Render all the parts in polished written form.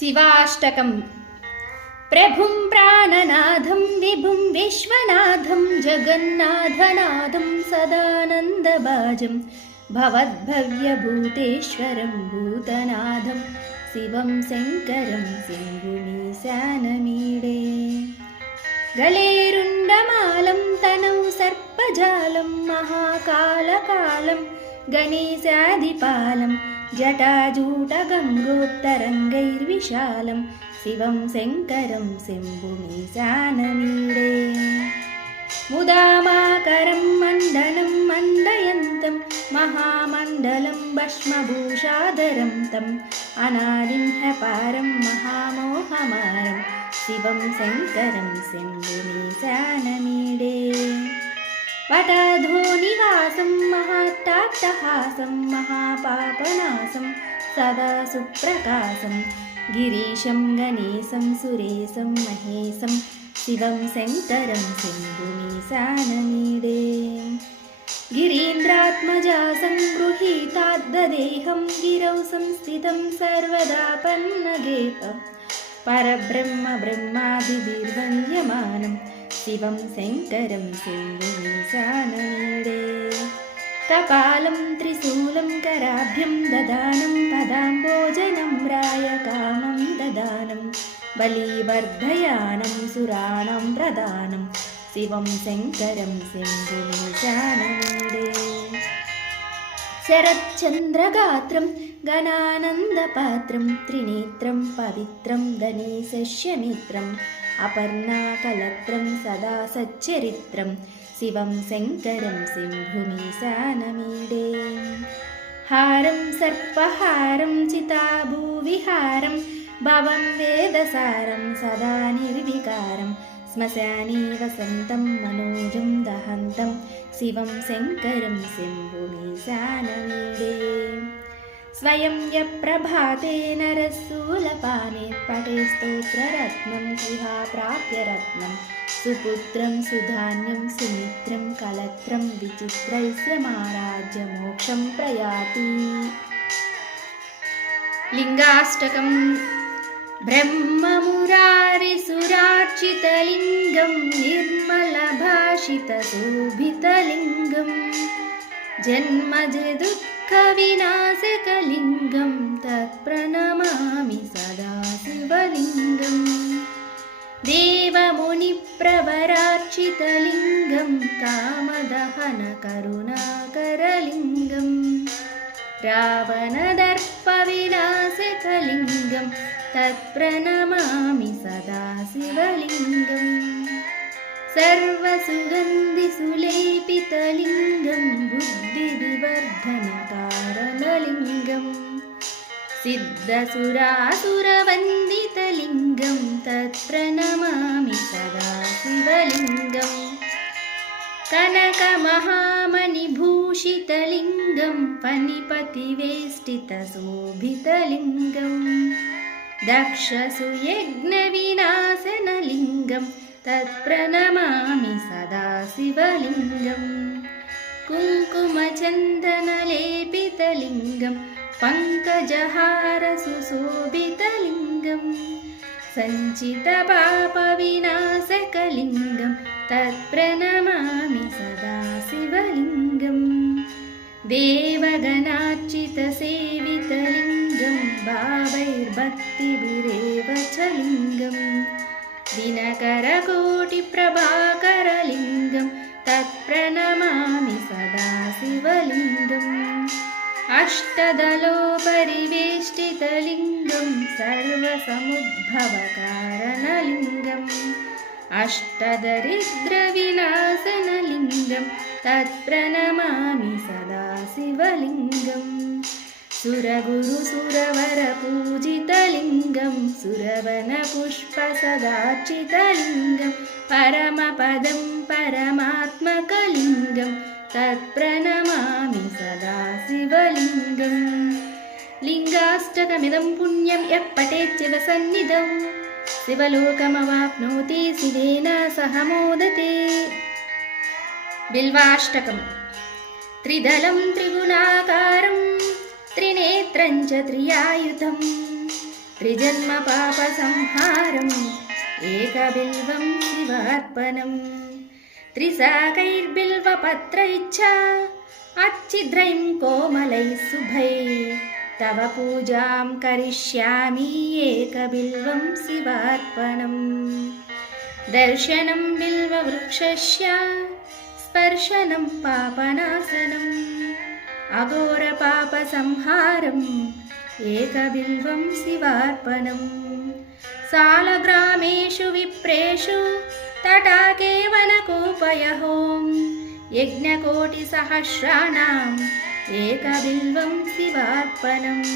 शिवाष्टकम्। प्रभुं प्राणनाथं विभुं विश्वनाथं जगन्नाथनाथं सदानन्दभाजं भवद्भव्यभूतेश्वरं भूतनाथं शिवं शङ्करं शम्भुमीशानमीडे। गलेरुण्डमालं तनौ सर्पजालं महाकालकालं गणेशादिपालं जटाजूटगङ्गोत्तरङ्गैर्विशालं शिवं शङ्करं शम्भुमीशानमीडे। मुदामाकरं मण्डनं मण्डयन्तं महामण्डलं भस्मभूषाधरं तम् अनादिं ह्यपारं महामोहमारं शिवं शङ्करं शम्भुमीशानमीडे। वटाधोनिवासं महाट्टाट्टहासं महापापनाशं सदा सुप्रकाशं गिरीशं गणेशं सुरेशं महेशं शिवं शङ्करं शम्भुमीशानमीडे। गिरीन्द्रात्मजासं गृहीताद्ददेहं गिरौ संस्थितं सर्वदा पन्नगेपं परब्रह्म ब्रह्मादिभिर्वन्द्यमानं शिवं शङ्करं शम्भुमीशानमीडे। कपालं त्रिशूलं कराभ्यं ददानं पदाम्बोजनं रायकामं ददानं बलिवर्धयानं सुराणां प्रदानं शिवं शङ्करं शम्भुमीशानमीडे। शरच्चन्द्रगात्रं गणानन्दपात्रं त्रिनेत्रं पवित्रं गणेशस्य मित्रम् अपर्णाकलत्रं सदा सच्चरित्रं शिवं शङ्करं शम्भुमीशानमीडे। हारं सर्पहारं चिताभूविहारं भवं वेदसारं सदा निर्विकारं श्मशाने वसन्तं मनोजं दहन्तं शिवं शङ्करं शम्भुमीशानमीडे। स्वयं यप्रभाते नरशूलपाने पठे स्तोत्ररत्नं गृहा प्राप्य रत्नं सुपुत्रं सुधान्यं सुमित्रं कलत्रं विचित्रैश्वर्यमाराज्य मोक्षं प्रयाति। लिङ्गाष्टकम्। ब्रह्ममुरारिसुरार्चितलिङ्गं निर्मलभाषितशोभितलिङ्गं जन्मजदुःखविनाशकलिङ्गं तत्प्रणमामि सदा शिवलिङ्गं। देवमुनिप्रवरार्चितलिङ्गं कामदहनकरुणाकरलिङ्गं रावणदर्पविनाशकलिङ्गं तत्प्रणमामि सदा शिवलिङ्गं। सर्वसुगन्धिसुलेपितलिङ्गं बुद्धिविवर्धनकारणलिङ्गं सिद्धसुरासुरवन्दितलिङ्गं तत्प्रणमामि सदा शिवलिङ्गं। कनकमहामणिभूषितलिङ्गं फणिपतिवेष्टितशोभितलिङ्गं दक्षसुयज्ञविनाशनलिङ्गं तत्प्रणमामि सदा शिवलिङ्गं। कुङ्कुमचन्दनलेपितलिङ्गं पङ्कजहारसुशोभितलिङ्गं सञ्चितपापविनाशकलिङ्गं तत्प्रणमामि सदा शिवलिङ्गं। देवगणार्चितसेवितलिङ्गं भावैर्भक्तिभिरेव च लिङ्गं दिनकरकोटिप्रभाकरलिङ्गं तत्प्रणमामि सदा शिवलिङ्गं। अष्टदलोपरिवेष्टितलिङ्गं सर्वसमुद्भवकारणलिङ्गम् अष्टदरिद्रविनाशनलिङ्गं तत्प्रणमामि सदा शिवलिङ्गं। सुरगुरुसुरवरपूजितलिङ्गं सुरवनपुष्पसदार्चितलिङ्गं परमपदं परमात्मकलिङ्गं तत्प्रणमामि सदा शिवलिङ्गं। लिङ्गाष्टकमिदं पुण्यं यः पठेत् शिवसन्निधौ शिवलोकमवाप्नोति शिवेन सह मोदते। बिल्वाष्टकम्। त्रिदलं त्रिगुणाकारं त्रिनेत्रं च त्रियायुधं त्रिजन्म पापसंहारम् एकबिल्वं शिवार्पणम् त्रिशाकैर्बिल्वपत्रैश्च अच्छिद्रैः कोमलैः शुभैः तव पूजां करिष्यामि एकबिल्वं शिवार्पणम् दर्शनं बिल्ववृक्षस्य स्पर्शनं पापनाशनम् अघोरपापसंहारम् एकबिल्वं शिवार्पणम् सालग्रामेषु विप्रेषु तटाके वनकोपयः यज्ञकोटिसहस्राणाम् एकबिल्वं शिवार्पणम्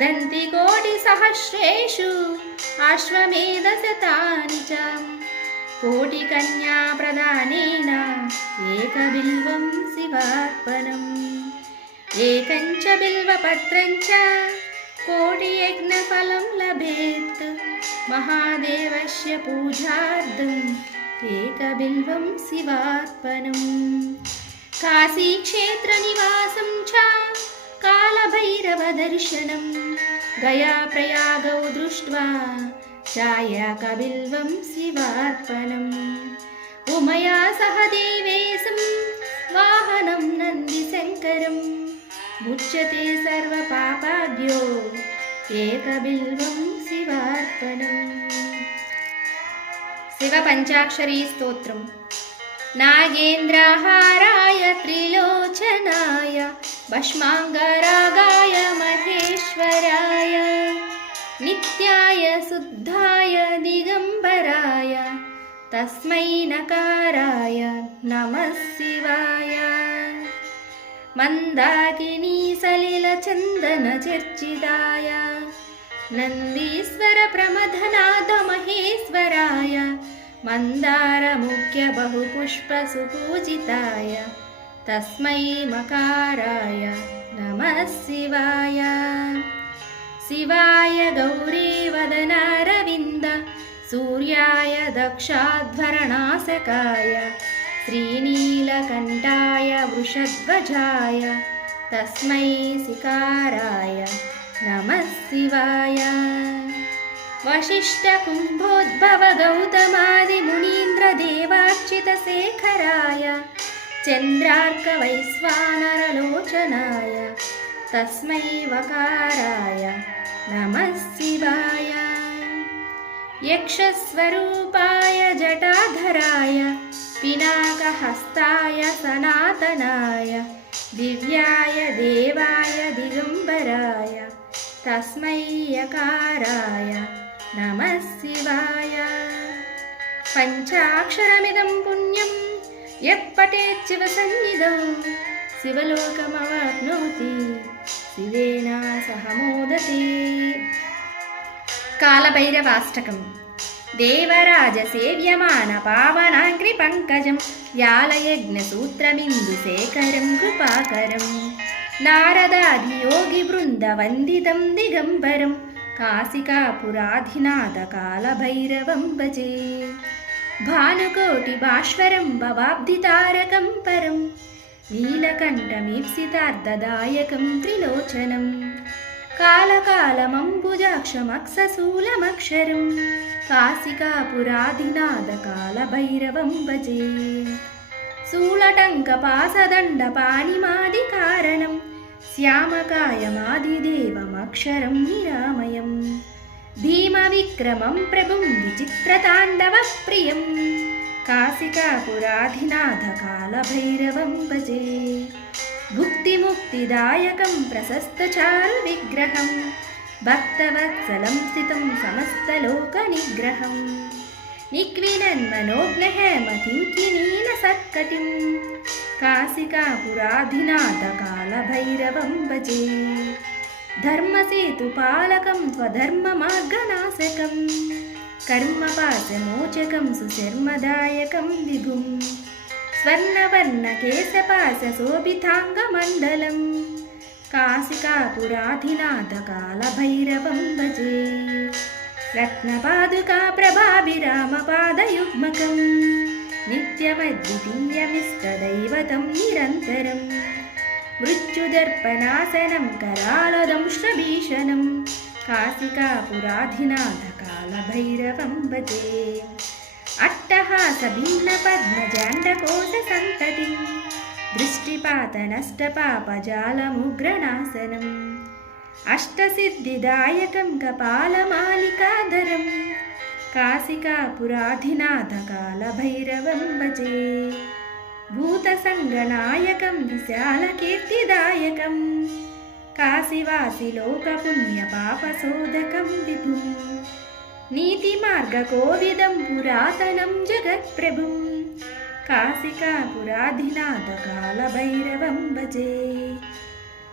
दन्तिकोटिसहस्रेषु अश्वमेधशतानि च कोटिकन्याप्रदानेन एकबिल्वं शिवार्पणम् एकञ्च बिल्वपत्रञ्च कोटियज्ञफलं लभेत् महादेवस्य पूजार्थम् एकबिल्वं शिवार्पणम् काशीक्षेत्रनिवासं च कालभैरवदर्शनं गयाप्रयागौ दृष्ट्वा चायकबिल्वं शिवार्पणम् उमया सह देवेशं वाहनं नन्दिशङ्करम् मुच्यते सर्वपापाभ्यो एकबिल्वं शिवार्पणम् शिवपञ्चाक्षरी स्तोत्रम् नागेन्द्रहाराय त्रिलोचनाय भस्माङ्गरागाय महेश्वराय नित्याय शुद्धाय दिगम्बराय तस्मै नकाराय नमः शिवाय मन्दाकिनी सलिलचन्दनचर्चिताय नन्दीश्वर प्रमथनाथ महेश्वराय मन्दारमुख्यबहुपुष्पसुपूजिताय तस्मै मकाराय नमः शिवाय शिवाय गौरीवदनारविन्द सूर्याय दक्षाध्वरनाशकाय श्रीनीलकण्ठाय वृषध्वजाय तस्मै शिकाराय नमः शिवाय वसिष्ठकुम्भोद्भव गौतमादिमुनीन्द्रदेवार्चितशेखराय चन्द्रार्कवैश्वानरलोचनाय तस्मै वकाराय नमः शिवाय यक्षस्वरूपाय जटाधराय पिनाकहस्ताय सनातनाय दिव्याय देवाय दिगम्बराय तस्मै यकाराय नमः शिवाय पञ्चाक्षरमिदं पुण्यं यः पठेत् शिवसन्निधौ शिवलोकमवाप्नोति शिवेन सह मोदते। कालभैरवाष्टकम् देवराजसेव्यमान पावनाङ्घ्रिपङ्कजं व्यालयज्ञसूत्रमिन्दुशेखरं कृपाकरं नारदादियोगिवृन्दवन्दितं दिगम्बरं काशिकापुराधिनाथकालभैरवं भजे भानुकोटिभास्वरं भवाब्धितारकं परं नीलकण्ठमीप्सितार्धदायकं त्रिलोचनं कालकालमम्बुजाक्षमक्षशूलमक्षरं काशिकापुराधिनाथकालभैरवं भजे शूलटङ्कपासदण्डपाणिमादिकारणं श्यामकायमादिदेवमक्षरं निरामयं भीमविक्रमं प्रभुं विचित्रताण्डवप्रियं काशिकापुराधिनाथकालभैरवं भजे भुक्तिमुक्तिदायकं प्रशस्तचारुविग्रहं भक्तवत्सलं स्थितं समस्तलोकनिग्रहं निक्विनन्मनोज्ञहेमकिङ्किणीन सत्कटिं काशिकापुराधिनाथकालभैरवं भजे धर्मसेतुपालकं त्वधर्ममार्गनाशकं कर्मपाशमोचकं सुशर्मदायकं विभुं स्वर्णवर्णकेशपाशशोभिताङ्गमण्डलं काशिकापुराधिनाथकालभैरवं भजे रत्नपादुकाप्रभाभिरामपादयुग्मकं नित्यमद्वितीयमिष्टदैवतं निरन्तरं मृत्युदर्पणासनं करालदंष्ट्रभीषणं काशिकापुराधिनाथकालभैरवं भजे। अट्टहासभिन्नपद्मजाण्डकोशसन्ततिं दृष्टिपातनष्टपापजालमुग्रनाशनम् अष्टसिद्धिदायकं कपालमालिकाधरं काशिकापुराधिनाथकालभैरवं भजे। भूतसङ्गनायकं विशालकीर्तिदायकं काशीवासिलोकपुण्यपापशोधकं विभुं नीतिमार्गकोविदं पुरातनं जगत्प्रभुं काशिकापुराधिनाथकालभैरवं भजे।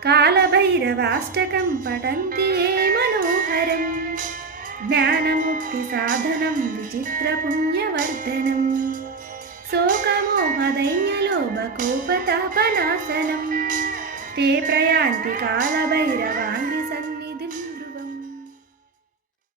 कालभैरवाष्टकं पठन्ति ये मनोहरं ज्ञानमुक्तिसाधनं विचित्रपुण्यवर्धनं शोकमोहदैन्यलोभकोपतापनाशनं ते प्रयान्ति कालभैरवान्